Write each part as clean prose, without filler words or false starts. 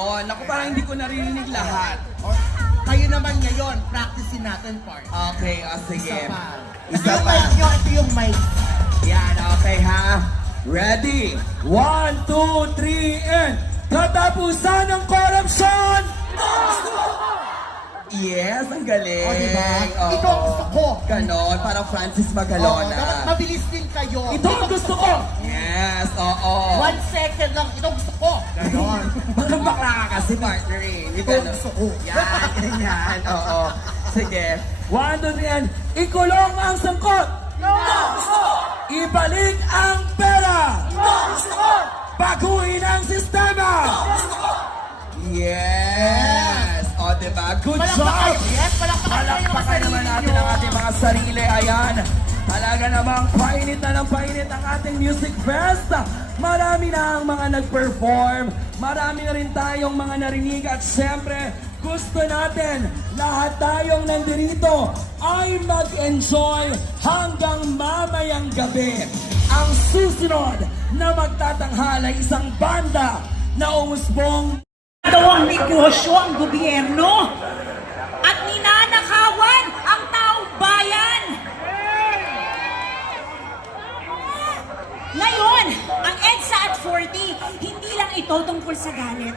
ganon. Naku, parang hindi ko narinig lahat. Kayo naman ngayon, practicein natin part. Okay, sige. Isa pa. Ito yung mic. Yan, okay ha? Ready? 1, 2, 3, and katapusan ng korupsyon! Yes, ang galing. O, diba? Oo. Ito ang gusto ko. Ganon, parang Francis Oo, Magalona. dapat mabilis din kayo. Ito ang gusto ko! Yes, oo. 1 second lang. Ito ang gusto ko. Ganon. Bakang bakla ka kasi, partner eh. Hindi Ito ang ganon. gusto ko. Yan, ganyan. Oo. Sige. 1, 2, 3, and ikulong ang sangkot! Ibalik ang pera! Baguhin ang sistema! Yes! O, diba? Good job! Palakpakan. Yes, palakpakan. Palakpakan naman natin ang ating mga sarili. Ayan. Talaga namang painit na ng painit ang ating Music Fest. Marami na ang mga nag-perform. Marami na rin tayong mga narinig. At syempre, gusto natin lahat tayong nandito ay mag-enjoy hanggang mamayang gabi. Ang susunod na magtatanghal ay isang banda na umusbong Gawang negosyo ang gobyerno at ninanakawan ang taong bayan. Ngayon, ang EDSA at 40, hindi lang ito tungkol sa galit.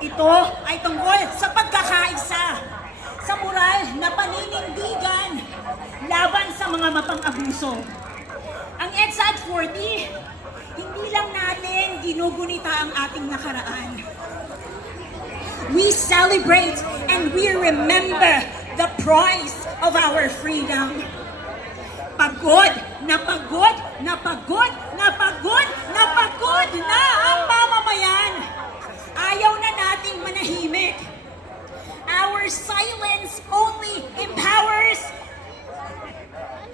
Ito ay tungkol sa pagkakaisa, sa moral na paninindigan laban sa mga mapang-abuso. Ang EDSA at 40, hindi lang natin ginugunita ang ating nakaraan. We celebrate and we remember the price of our freedom. Pagod na pagod na pagod na pagod na pagod na ang mamamayan. Ayaw na nating manahimik. Our silence only empowers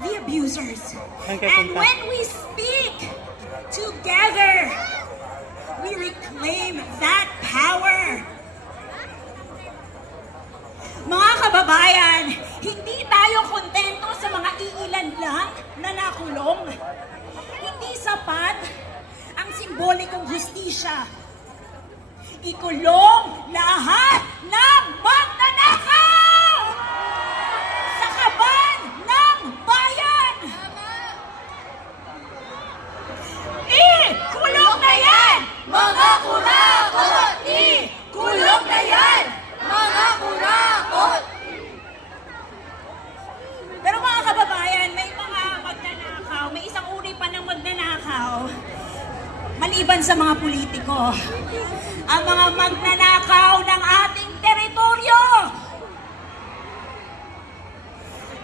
the abusers. And when we speak together, we reclaim that power. Mga kababayan, hindi tayo kontento sa mga iilan lang na nakulong. Hindi sapat ang simbolikong hustisya. Ikulong lahat ng magnanakaw sa kaban ng bayan. Ikulong na yan, mga kurakot! Ikulong na yan, mga kurakot! Pero mga kababayan, may mga magnanakaw, may isang uri pa ng magnanakaw. Maliban sa mga politiko, ang mga magnanakaw ng ating teritoryo.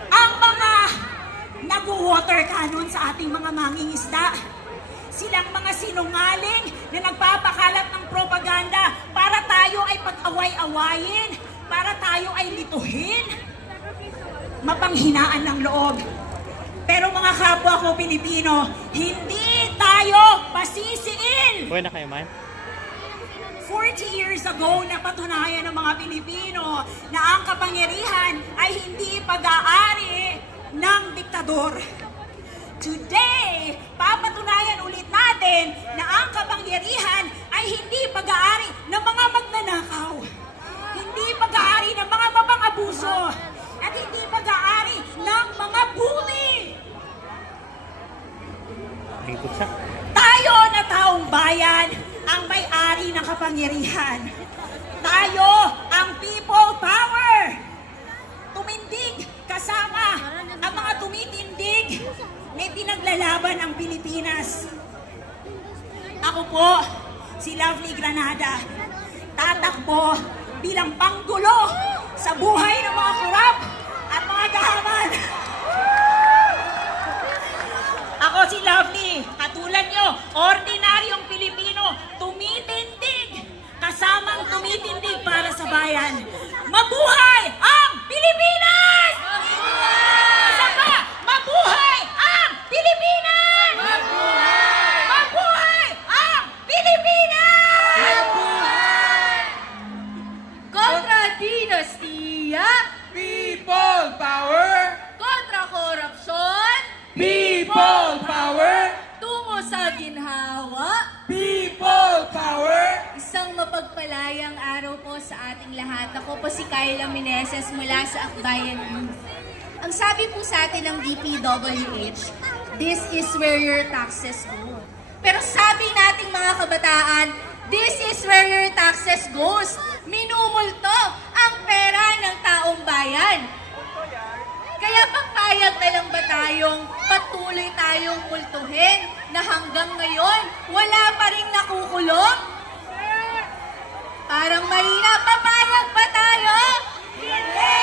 Ang mga nag-water cannon sa ating mga mangingisda. Silang mga sinungaling na nagpapakalat ng propaganda para tayo ay pag-away-awayin, para tayo ay lituhin, mapanghinaan ng loob. Pero mga kapwa ko Pilipino, hindi tayo pasisiin. Buhay na kayo, man? 40 years ago, napatunayan ng mga Pilipino na ang kapangyarihan ay hindi pag-aari ng diktador. Today, papatunayan ulit natin na ang kapangyarihan ay hindi pag-aari ng mga magnanakaw, hindi pag-aari ng mga mapang-abuso, at hindi pag-aari ng mga bully. Tingkot siya. Tayo na taong bayan ang may-ari ng kapangyarihan. Tayo ang people power. Tumindig kasama ang mga tumitindig na pinaglalaban ang Pilipinas. Ako po, si Lovely Granada, tatakbo bilang panggulo sa buhay ng mga kurap at mga gahaman. Ako si Lovely, katulad nyo, ordinaryong Pilipino, tumitindig, kasamang tumitindig para sa bayan. Mabuhay ang Pilipinas! Isa pa, mabuhay ang Pilipinas! Mabuhay ang Pilipinas! Kontra dinastiya, People Power! kontra korupsyon, People Power! tungo sa ginhawa, People Power! isang mapagpalayang araw po sa ating lahat. Ako po si Kyla Meneses mula sa Akbayan Youth. Ang sabi po sa atin ng DPWH, this is where your taxes go. Pero sabi nating mga kabataan, this is where your taxes goes. Minumulto ang pera ng taong bayan. Kaya papayag na lang ba tayong patuloy tayong multuhin na hanggang ngayon wala pa rin nakukulong? Parang mahina, papayag ba tayo? Hindi!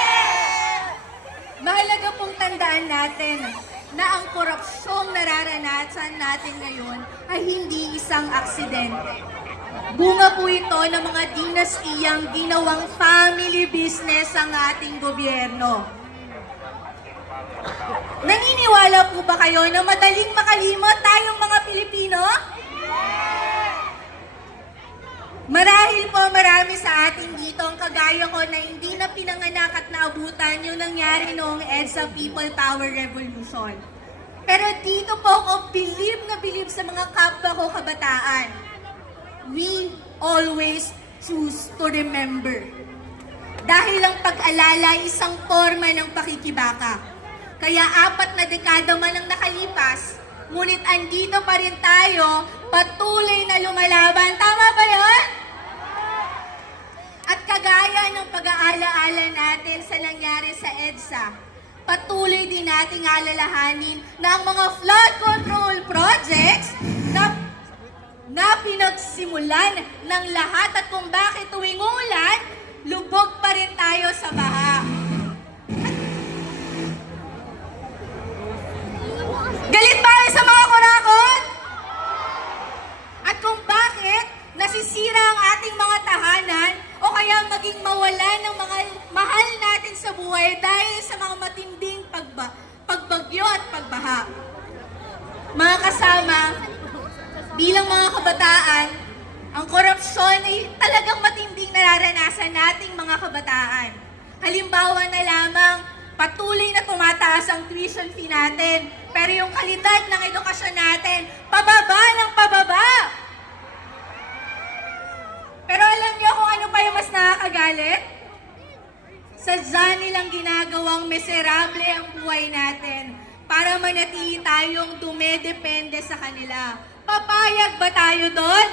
Mahalaga pong tandaan natin na ang korupsyong nararanasan natin ngayon ay hindi isang aksidente. Bunga po ito ng mga dinastiyang ginawang family business ang ating gobyerno. Naniniwala po ba kayo na madaling makalimot tayong mga Pilipino? Marahil po marami sa atin dito ang kagaya ko na hindi na pinanganak at naabutan yung nangyari noong EDSA People Power Revolution. Pero dito po ako bilib sa mga kapwa ko kabataan. We always choose to remember. Dahil ang pag-alala ay isang forma ng pakikibaka. Kaya 4 na dekada man ang nakalipas, ngunit andito pa rin tayo, patuloy na lumalaban. Tama ba yun? At kagaya ng pag-aalaala natin sa nangyari sa EDSA, patuloy din nating alalahanin na ang mga flood control projects na pinagsimulan ng lahat at kung bakit tuwing ulan, lubog pa rin tayo sa baha. Galit tayo sa mga kurakot? At kung bakit nasisira ang ating mga tahanan o kaya maging mawalan ng mga mahal natin sa buhay dahil sa mga matinding pagbagyo at pagbaha. Mga kasama, bilang mga kabataan, ang korupsyon ay talagang matinding nararanasan nating mga kabataan. Halimbawa na lamang, patuloy na tumataas ang tuition fee natin, pero yung kalidad ng edukasyon natin, pababa ng pababa. Pero alam niyo kung ano pa yung mas nakakagalit? Sadya nilang ginagawang miserable ang buhay natin para manatili tayong dumedepende sa kanila. Papayag ba tayo doon?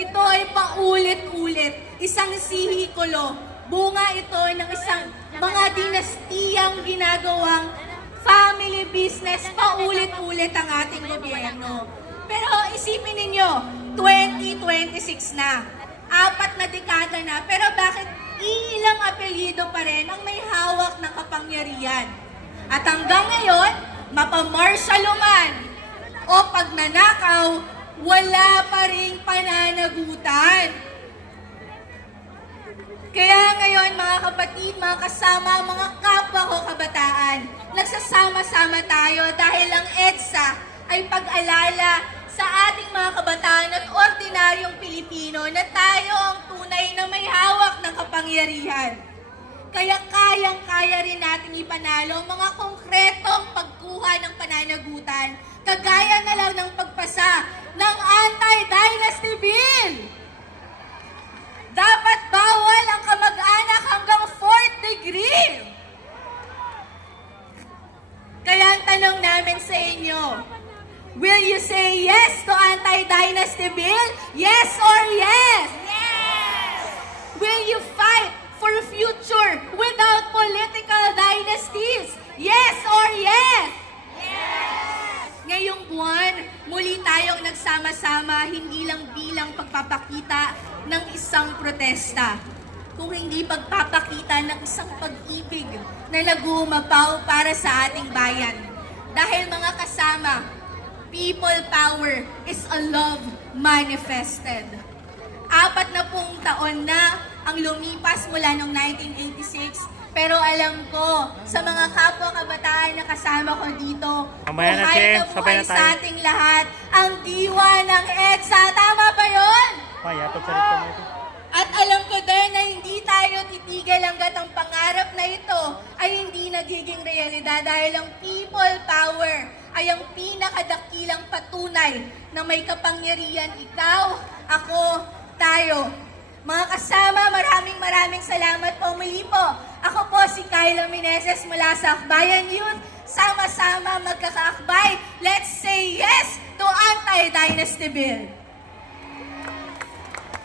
Ito ay paulit-ulit, isang sihikulo. Bunga ito ng isang mga dinastiyang ginagawang family business, paulit-ulit ang ating gobyerno. Pero isipin ninyo, 2026 na, 4 na dekada na, pero bakit ilang apelyido pa rin ang may hawak ng kapangyarihan? At hanggang ngayon, mapamarsyalo man o pagnanakaw, wala pa rin pananagutan. Kaya ngayon mga kapatid, mga kasama, mga kapwa ko kabataan, nagsasama-sama tayo dahil ang EDSA ay pag-alala sa ating mga kabataan at ordinaryong Pilipino na tayo ang tunay na may hawak ng kapangyarihan. Kaya kayang-kaya rin natin ipanalo mga konkretong pagkuha ng pananagutan, kagaya na lang ng pagpasa ng Anti-Dynasty Bill. Dapat bawal ang kamag-anak hanggang 4th degree. Kaya ang tanong namin sa inyo, will you say yes to Anti-Dynasty Bill? Yes or yes? Yes! Will you fight for a future without political dynasties? Yes or yes? Yes! Ngayong buwan, muli tayong nagsama-sama hindi lang bilang pagpapakita ng isang protesta, kung hindi pagpapakita ng isang pag-ibig na nagumapaw para sa ating bayan. Dahil mga kasama, people power is a love manifested. 40 taon na ang lumipas mula noong 1986, pero alam ko, sa mga kapwa kabataan na kasama ko dito, buhay na buhay sa ating lahat, ang diwa ng EDSA. Tama ba yun? At alam ko din na hindi tayo titigil hanggat ang pangarap na ito ay hindi nagiging realidad dahil ang people power ay ang pinakadakilang patunay na may kapangyarihan ikaw ako, tayo. Mga kasama, maraming salamat po muli po. Ako po si Kyla Meneses mula sa Akbayan Youth. Sama-sama magkakaakbay. Let's say yes to Anti-Dynasty Bill.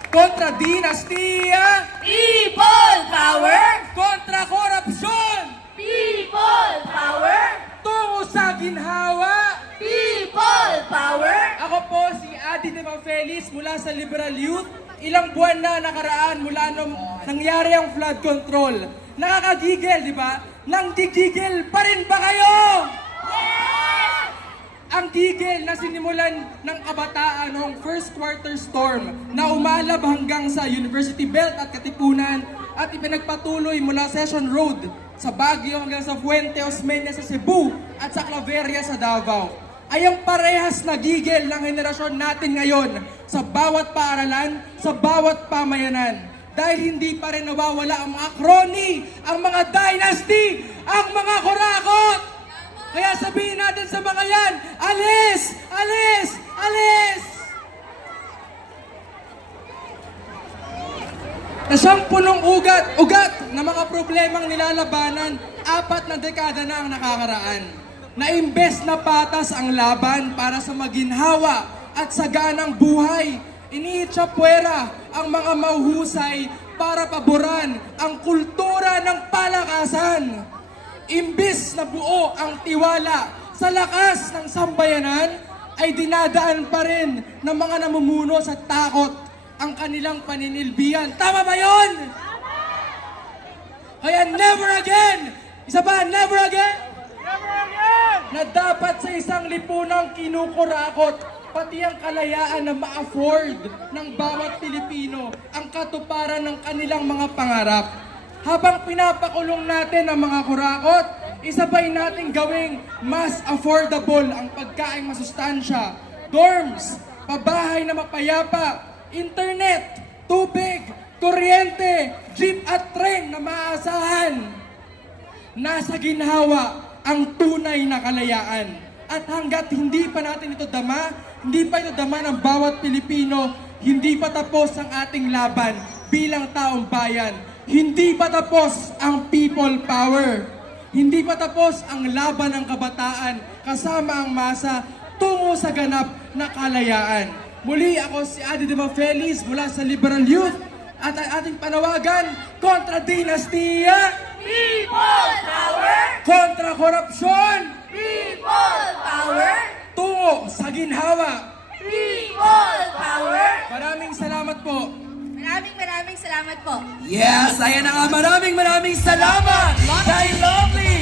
Kontra dinastiya. People power! Kontra korupsyon. People power! Tungo sa ginhawa. People power! Ako po si Adi de Mafelis mula sa Liberal Youth. Ilang buwan na nakaraan mula nung nangyari ang flood control. Nakakagigil, di ba? Nanggigigil pa rin ba kayo? Ang gigil na sinimulan ng kabataan noong first quarter storm na umalab hanggang sa University Belt at Katipunan at ipinagpatuloy mula Session Road sa Baguio hanggang sa Fuente Osmeña sa Cebu at sa Claveria sa Davao ay ang parehas na gigil ng henerasyon natin ngayon sa bawat paaralan, sa bawat pamayanan. Dahil hindi pa rin nawawala ang mga crony, ang mga dynasty, ang mga kurakot. Kaya sabihin natin sa mga yan, alis! Alis! Alis! Na siyang punong ugat na mga problemang nilalabanan, 4 na dekada na ang nakakaraan. Na imbes na patas ang laban para sa maginhawa at saganang buhay, iniitsapwera ang mga mauhusay para paboran ang kultura ng palakasan. Imbes na buo ang tiwala sa lakas ng sambayanan, ay dinadaan pa rin ng mga namumuno sa takot ang kanilang paninilbihan. Tama ba yun? Kaya never again! Isa pa, never again! Na dapat sa isang lipunang kinukurakot, pati ang kalayaan na ma-afford ng bawat Pilipino ang katuparan ng kanilang mga pangarap. Habang pinapakulong natin ang mga kurakot, isabay natin gawing mas affordable ang pagkaing masustansya, dorms, pabahay na mapayapa, internet, tubig, kuryente, jeep at tren na maaasahan. Nasa ginhawa ang tunay na kalayaan. At hanggat hindi pa natin ito dama, hindi pa ito dama ng bawat Pilipino, hindi pa tapos ang ating laban bilang taong bayan. Hindi pa tapos ang people power. Hindi pa tapos ang laban ng kabataan kasama ang masa tungo sa ganap na kalayaan. Muli ako si Adi de Mafelis mula sa Liberal Youth at ang ating panawagan kontra dinastiya, People power! kontra korupsyon, People power! tungo sa ginhawa. People power! Maraming salamat po. Maraming salamat po. Yes, ayan na nga. Maraming salamat kay Lovely